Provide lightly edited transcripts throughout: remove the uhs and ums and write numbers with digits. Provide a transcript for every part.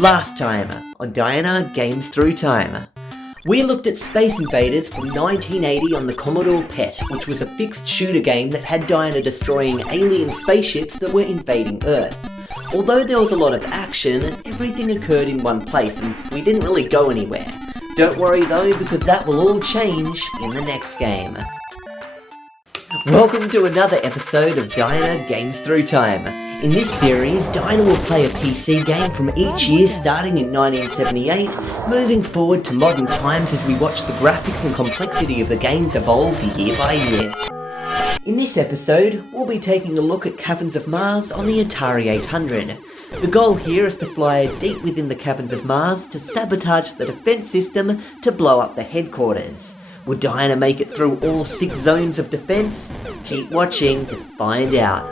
Last time on Diana Games Through Time, we looked at Space Invaders from 1980 on the Commodore PET, which was a fixed shooter game that had Diana destroying alien spaceships that were invading Earth. Although there was a lot of action, everything occurred in one place and we didn't really go anywhere. Don't worry though, because that will all change in the next game. Welcome to another episode of Diana Games Through Time. In this series, Diana will play a PC game from each year starting in 1978, moving forward to modern times as we watch the graphics and complexity of the games evolve year by year. In this episode, we'll be taking a look at Caverns of Mars on the Atari 800. The goal here is to fly deep within the Caverns of Mars to sabotage the defense system to blow up the headquarters. Will Diana make it through all 6 zones of defense? Keep watching to find out.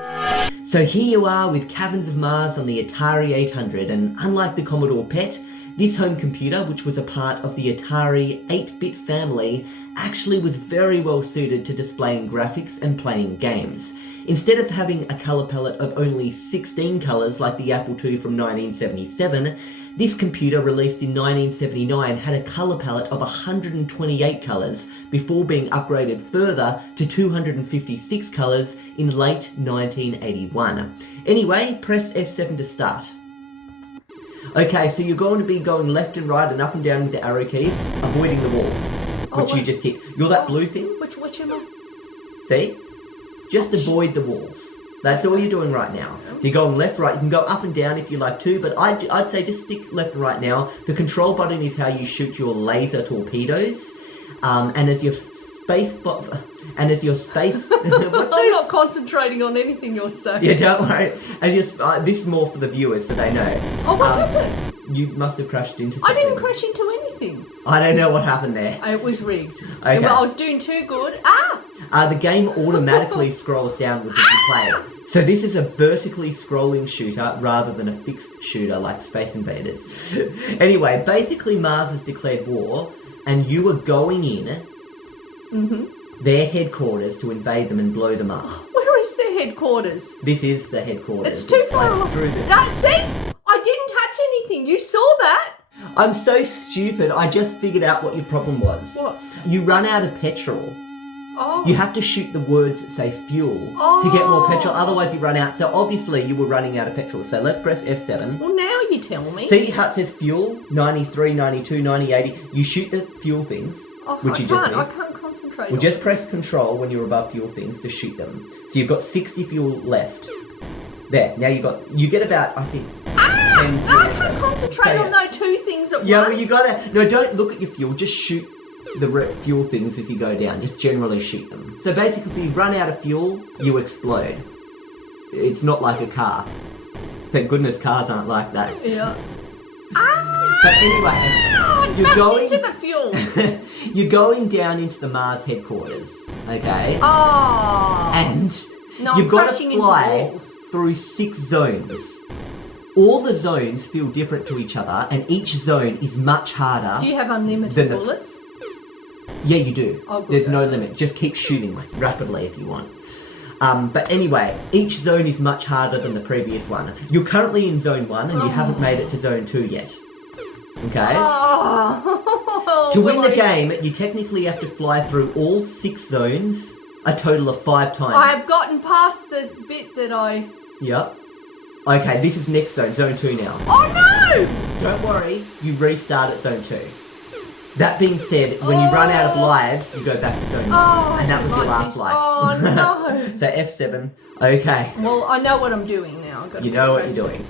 So here you are with Caverns of Mars on the Atari 800, and unlike the Commodore PET, this home computer, which was a part of the Atari 8-bit family, actually was very well suited to displaying graphics and playing games. Instead of having a colour palette of only 16 colours like the Apple II from 1977, this computer, released in 1979, had a colour palette of 128 colours before being upgraded further to 256 colours in late 1981. Anyway, press F7 to start. Okay, so you're going to be going left and right and up and down with the arrow keys, avoiding the walls, which you just hit. You're that blue thing? Which am I? See? Just avoid the walls. That's all you're doing right now. So you're going left, right. You can go up and down if you like to, but I'd say just stick left and right now. The control button is how you shoot your laser torpedoes, and as your space, I'm not concentrating on anything you're saying. Yeah, don't worry. This is more for the viewers, so they know. Oh, what happened? You must have crashed into something. I didn't crash into anything. I don't know what happened there. It was rigged. Okay. I was doing too good. The game automatically scrolls downwards as you play it. So this is a vertically scrolling shooter rather than a fixed shooter like Space Invaders. Anyway, basically Mars has declared war, and you are going in their headquarters to invade them and blow them up. Where is their headquarters? This is the headquarters. It's too far off. See? I didn't touch anything. You saw that? I'm so stupid. I just figured out what your problem was. What? You run out of petrol. Oh. You have to shoot the words that say fuel to get more petrol, otherwise you run out. So obviously you were running out of petrol. So let's press F7. Well, now you tell me. See how it says fuel? 93, 92, 90, 80. You shoot the fuel things, which you just missed. I can't concentrate. Well, just press control when you're above fuel things to shoot them. So you've got 60 fuel left. There, now you get about, I think, 10 fuel. I can't concentrate on those 2 things at once. Yeah, well you gotta, no, don't look at your fuel, just shoot the fuel things as you go down. Just generally shoot them. So basically, if you run out of fuel, you explode. It's not like a car. Thank goodness cars aren't like that. Yeah. But anyway, you're going into the fuel. You're going down into the Mars headquarters. Okay. Oh. And no, you've got to fly through 6 zones. All the zones feel different to each other, and each zone is much harder. Do you have unlimited bullets? Yeah, you do. Oh, good. There's no limit. Just keep shooting rapidly if you want. But anyway, each zone is much harder than the previous one. You're currently in zone 1, and you haven't made it to zone 2 yet. Okay? Oh. To win the game, you technically have to fly through all 6 zones a total of 5 times. I've gotten past the bit that I... Yep. Okay, this is next zone, zone 2 now. Oh no! Don't worry, you restart at zone 2. That being said, when you run out of lives, you go back to zone 1. And that was your last life. Oh no! So F7. Okay. Well, I know what I'm doing now. You know what you're doing.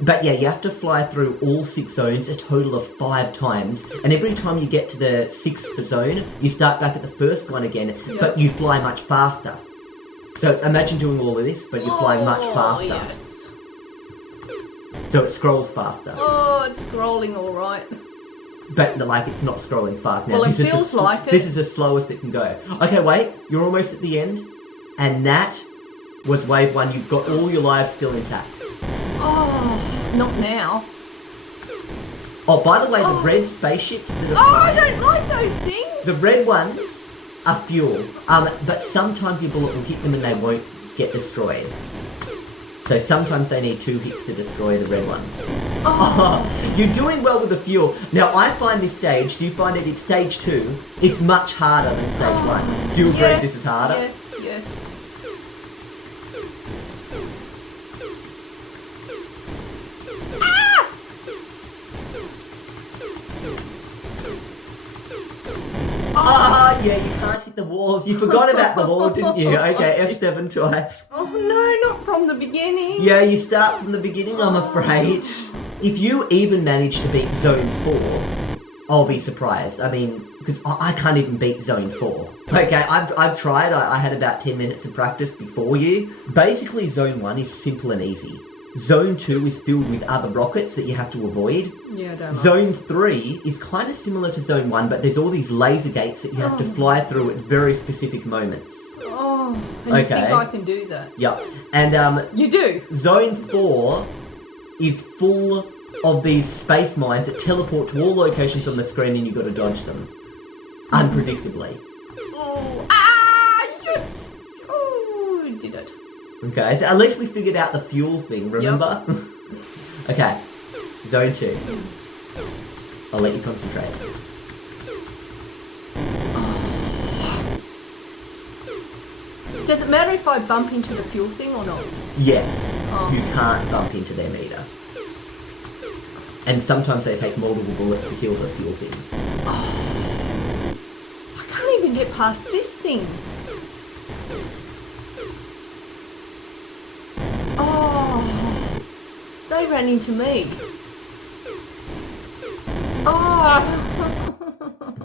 But yeah, you have to fly through all 6 zones a total of 5 times. And every time you get to the 6th zone, you start back at the first one again, but you fly much faster. So imagine doing all of this, but you're flying much faster. Yes. So it scrolls faster. Oh, it's scrolling all right. But like it's not scrolling fast now. Well, it feels like it. This is the slowest it can go. Okay, wait. You're almost at the end. And that was wave 1. You've got all your lives still intact. Oh, not now. Oh, by the way, the red spaceships that are I don't like those things. The red ones are fuel. But sometimes your bullet will hit them and they won't get destroyed. So sometimes they need 2 hits to destroy the red ones. Oh, you're doing well with the fuel. Now, I find this stage, do you find it, it's stage 2, it's much harder than stage 1. Do you agree this is harder? Yes. Yeah, you can't hit the walls. You forgot about the wall, didn't you? Okay, F7 twice. Oh no, not from the beginning. Yeah, you start from the beginning, I'm afraid. If you even manage to beat Zone 4, I'll be surprised. I mean, because I can't even beat Zone 4. Okay, I've tried. I had about 10 minutes of practice before you. Basically, Zone 1 is simple and easy. Zone 2 is filled with other rockets that you have to avoid. Yeah, I don't know. Zone 3 is kind of similar to Zone 1, but there's all these laser gates that you have to fly through at very specific moments. Oh, and you think I can do that? Yep. And you do? Zone 4 is full of these space mines that teleport to all locations on the screen and you've got to dodge them. Unpredictably. Did it. Okay, so at least we figured out the fuel thing, remember? Yep. Okay, Zone 2. I'll let you concentrate. Does it matter if I bump into the fuel thing or not? Yes, you can't bump into their meter. And sometimes they take multiple bullets to kill the fuel things. I can't even get past this thing. They ran into me.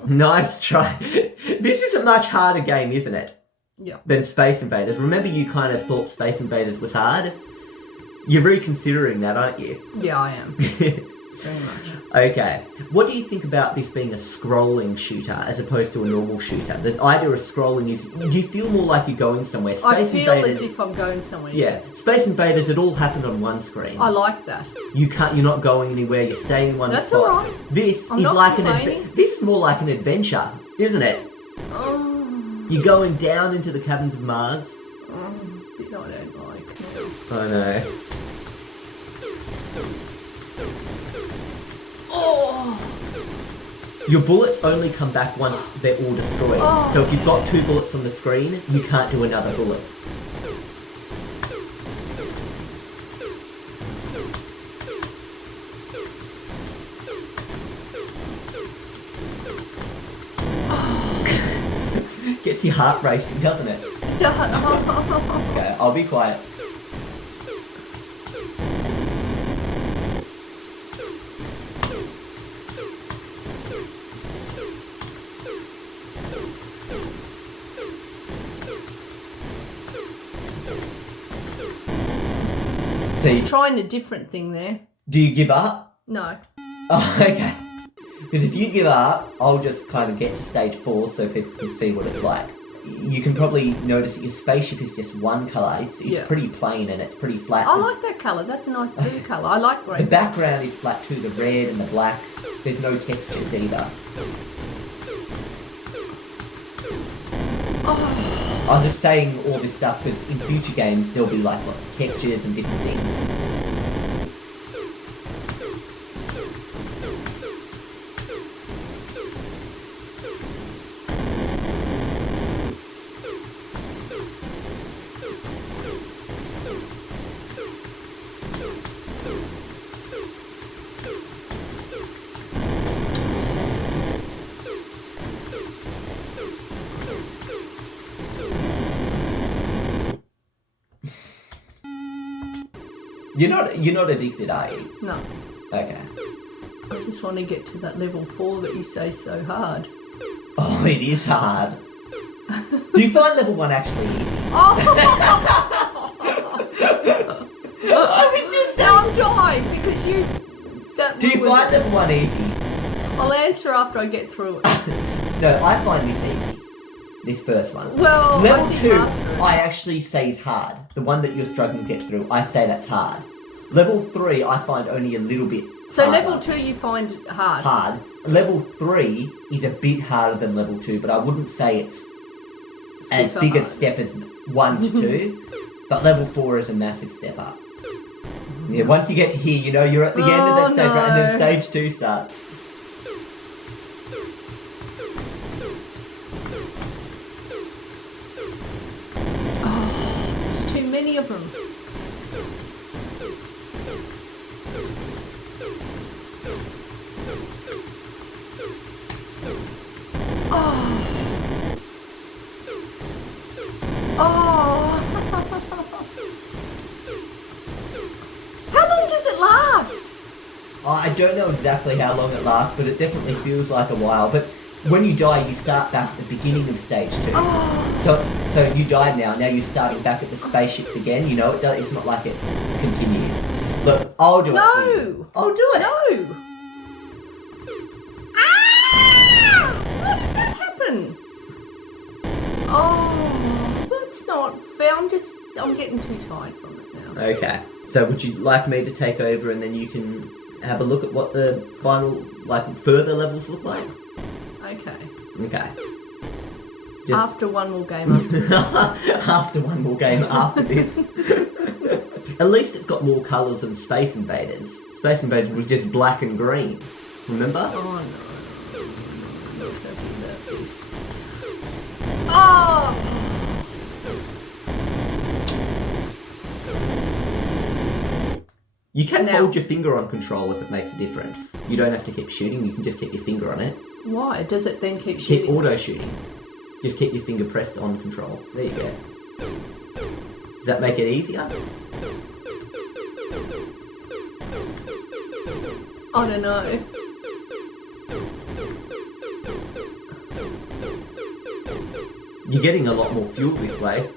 Nice try. This is a much harder game, isn't it? Yeah. Than Space Invaders. Remember you kind of thought Space Invaders was hard? You're reconsidering that, aren't you? Yeah, I am. Very much. Okay. What do you think about this being a scrolling shooter as opposed to a normal shooter? The idea of scrolling is, do you feel more like you're going somewhere? I feel as if I'm going somewhere. Yeah. Space Invaders, it all happened on one screen. I like that. You're not going anywhere, you're staying in one spot. That's alright. This is more like an adventure, isn't it? You're going down into the caverns of Mars. Bit I don't like. I know. Your bullets only come back once they're all destroyed. So if you've got 2 bullets on the screen, you can't do another bullet. Gets your heart racing, doesn't it? Okay, I'll be quiet. So You're trying a different thing there. Do you give up? No. Oh, okay. Because if you give up, I'll just kind of get to stage 4 so people can see what it's like. You can probably notice that your spaceship is just one colour. It's pretty plain and it's pretty flat. I like that colour. That's a nice blue colour. I like grey. The background is flat too, the red and the black. There's no textures either. I'm just saying all this stuff because in future games there'll be like lots of textures and different things. You're not addicted, are you? No. Okay. I just want to get to that level 4 that you say is so hard. Oh, it is hard. Do you find level 1 actually easy? Now I'm dying because you... Do you find level 1 easy? I'll answer after I get through it. No, I find this easy. This first one. Well, level 2, I actually say is hard. The one that you're struggling to get through, I say that's hard. Level 3, I find only a little bit So harder. level 2 you find hard? Hard. Level 3 is a bit harder than level 2, but I wouldn't say it's as big a step as 1 to 2. But level 4 is a massive step up. Yeah, once you get to here, you know you're at the end of that stage, right? And then no. stage 2 starts. There's too many of them. How long does it last? I don't know exactly how long it lasts, but it definitely feels like a while. But when you die, you start back at the beginning of stage 2. So you died now you're starting back at the spaceships again. You know, it's not like it continues. Look, I'll do it for you. I'll do it. No! How did that happen? Oh, that's not fair. I'm getting too tired from it now. Okay. So would you like me to take over and then you can have a look at what the final, further levels look like? Okay. Okay. After one more game After one more game after this. At least it's got more colours than Space Invaders. Space Invaders was just black and green. Remember? Oh no. I'm not happy about this. Oh! You can hold your finger on control if it makes a difference. You don't have to keep shooting, you can just keep your finger on it. Why? Does it then keep shooting? Keep auto shooting. Just keep your finger pressed on control. There you go. Does that make it easier? I don't know. You're getting a lot more fuel this way.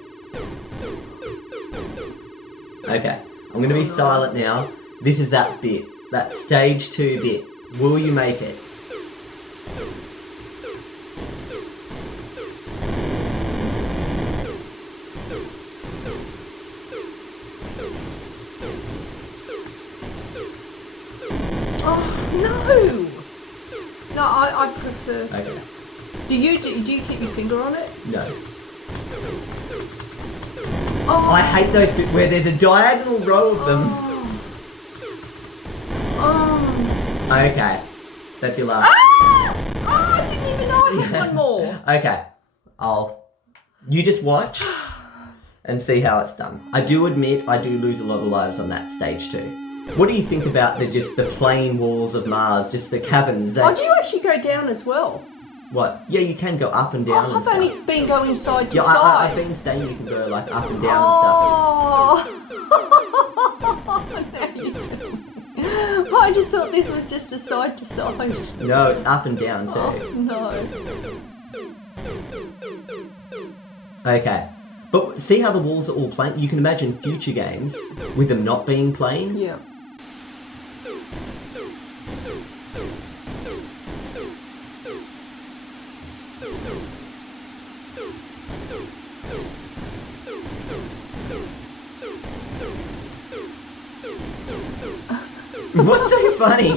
Okay, I'm going to be silent now. This is that bit. That stage 2 bit. Will you make it? No, I prefer. Okay. Do you keep your finger on it? No. Oh. I hate those bits where there's a diagonal row of them. Okay. That's your last. I didn't even know I had one more. Okay. You just watch and see how it's done. I do admit I do lose a lot of lives on that stage 2. What do you think about the plain walls of Mars, just the caverns? Oh, do you actually go down as well? What? Yeah, you can go up and down. I've only been going side to side. side. I've been saying you can go up and down and stuff. Now you do. I just thought this was just a side to side. No, it's up and down too. Oh, no. Okay. But see how the walls are all plain? You can imagine future games with them not being plain? Yeah. What's so funny?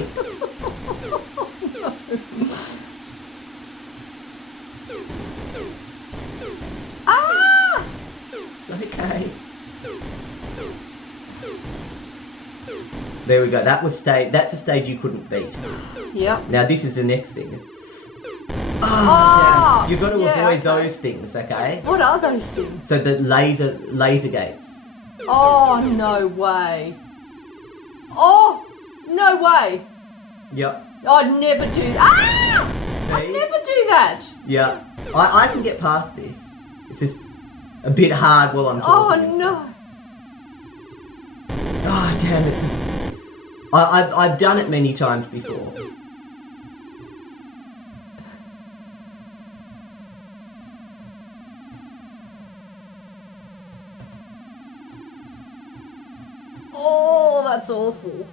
Okay. There we go. That's a stage you couldn't beat. Yep. Now this is the next thing. Damn. You've got to avoid those things, okay? What are those things? So the laser gates. Oh, no way. Oh, no way. Yep. I'd never do that. I'd never do that. Yeah. I can get past this. It's just a bit hard while I'm talking. Oh, no. Oh, damn it. I've done it many times before. Oh, that's awful.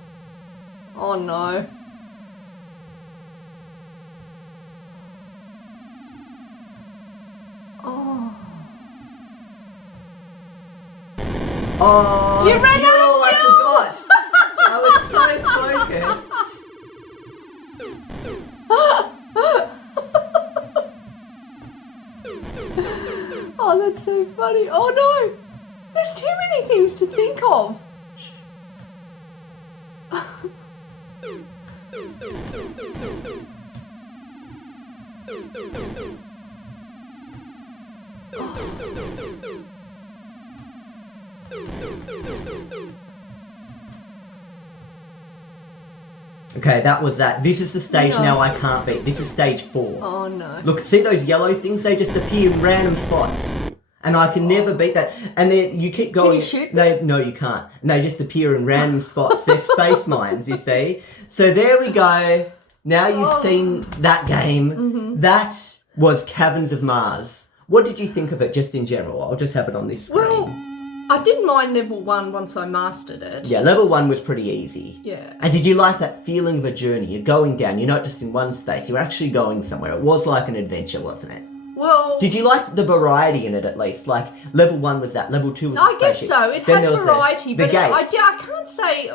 Oh, no. Oh. Oh, you ran out of I forgot. I was so focused. Oh, that's so funny. Oh, no. There's too many things to think of. Okay, that was that. This is the stage No. now I can't beat. This is stage 4. Oh no. Look, see those yellow things? They just appear in random spots. And I can never beat that. And then you keep going. Can you shoot them? No, you can't. And they just appear in random spots. They're space mines, you see. So there we go. Now you've seen that game. Mm-hmm. That was Caverns of Mars. What did you think of it just in general? I'll just have it on this screen. Well, I didn't mind level 1 once I mastered it. Yeah, level 1 was pretty easy. Yeah. And did you like that feeling of a journey? You're going down, you're not just in one space, you're actually going somewhere. It was like an adventure, wasn't it? Well, Did you like the variety in it at least? Like, level 1 was that, level 2 was the I guess spaceship. so. It Then had there was variety, the but I can't say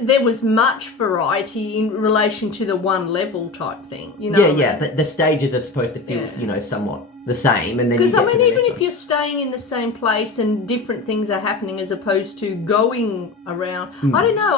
there was much variety in relation to the one level type thing. You know? Yeah, what I yeah, mean? but the stages are supposed to feel, Yeah. you know, somewhat the same, and then Because you I get to mean, the even next if one. you're staying in the same place and different things are happening as opposed to going around, I don't know.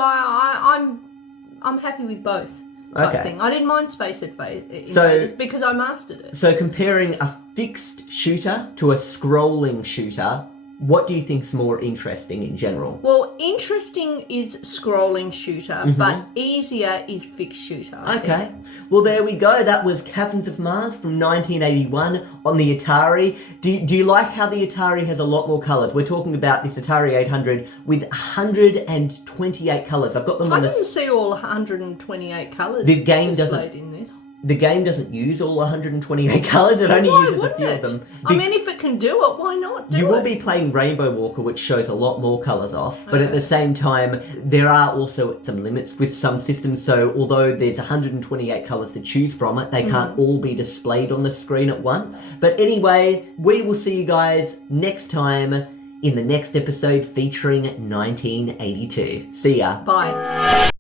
I'm happy with both. Type Okay. thing. I didn't mind Space Invaders because I mastered it. So comparing a fixed shooter to a scrolling shooter, what do you think's more interesting in general? Well, interesting is scrolling shooter, but easier is fixed shooter. I think. Okay, well there we go. That was Caverns of Mars from 1981 on the Atari. Do you like how the Atari has a lot more colours? We're talking about this Atari 800 with 128 colours. I've got them I on didn't see all 128 colours The game displayed doesn't- in this. The game doesn't use all 128 colours, it only Why uses a wouldn't few it? of them. I mean, if it can do it, why not do You it? will be playing Rainbow Walker, which shows a lot more colours off, but at the same time, there are also some limits with some systems, so although there's 128 colours to choose from it, they can't all be displayed on the screen at once. But anyway, we will see you guys next time in the next episode featuring 1982. See ya. Bye.